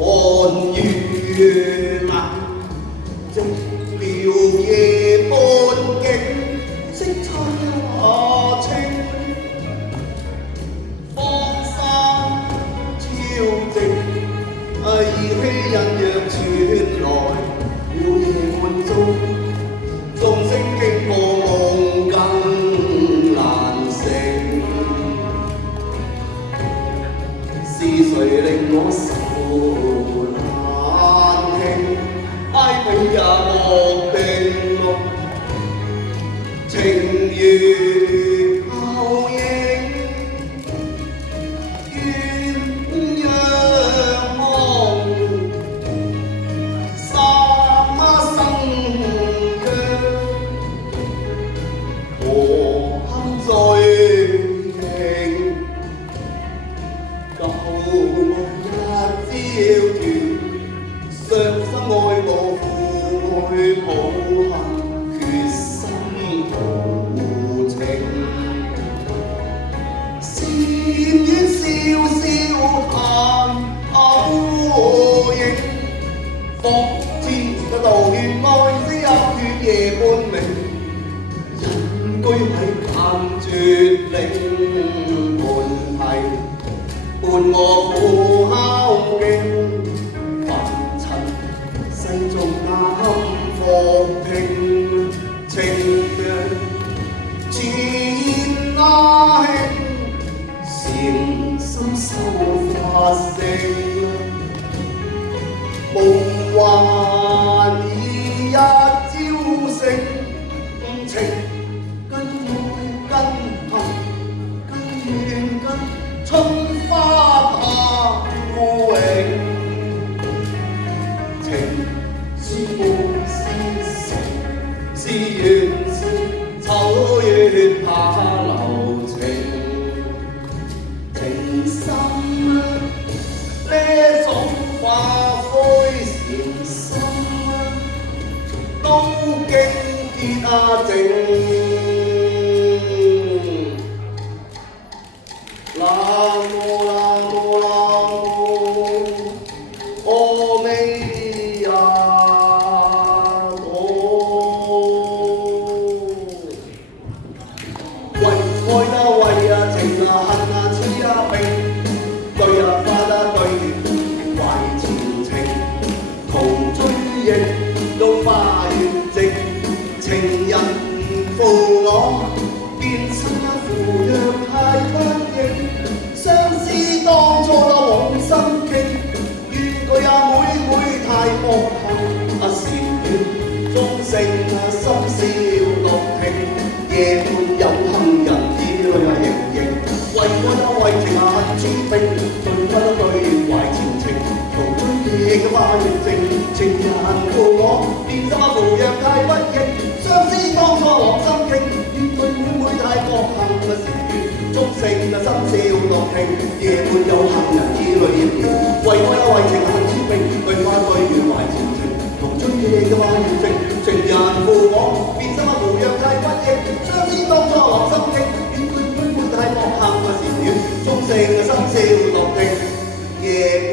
寒月冷，寂寥夜半景，色彩下清。芳山超靜，依稀隱約傳來了夜半中，眾聲經過夢更難成。是誰令我受難聽？哀悲也莫定，情如泡影，鴛鴦夢，三生約，何堪再認？舊愛一朝斷，傷心愛慕負愛抱憾，決心圖情。禪院笑笑談偶影，仿似道歉愛惜一血夜半明，隱居喺隔絕嶺畔堤。伴我苦敲經，凡塵世俗難復聽。情似煙鴉輕，禪心修法性。夢幻已一朝醒，情跟愛跟恨跟怨跟春花盼枯榮，情是夢是情是緣是秋月怕留情。情深呢種化灰禪心，都經結淨。南無南無南無阿彌呀陀。為愛呀為呀情呀恨呀痴呀悲，對呀花呀對懷前程，途追憶到花月靜，情人負我變身扶若太不應。相思當初那往心傾，怨佢妹太薄幸，禪院中聖深宵獨聽，夜半有行人子女盈盈，為愛為情恨痴冰，對對懷前程，途追憶花月靜，情人負我變心扶若太不應，相思當初往心傾，怨佢妹太薄幸，禪院中聖深宵獨聽，夜半有行人子女盈盈，為愛為情恨痴冰，對花對月懷前程，途追憶花月靜，情人負我變心扶若太不應，相思當初往心傾，怨佢妹太薄幸，禪院中聖深宵獨聽，夜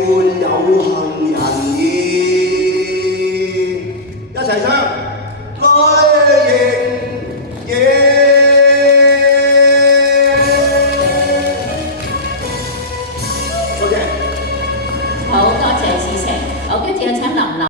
半有行人意，一齊唱。好，多謝子成，我跟住有請林琳。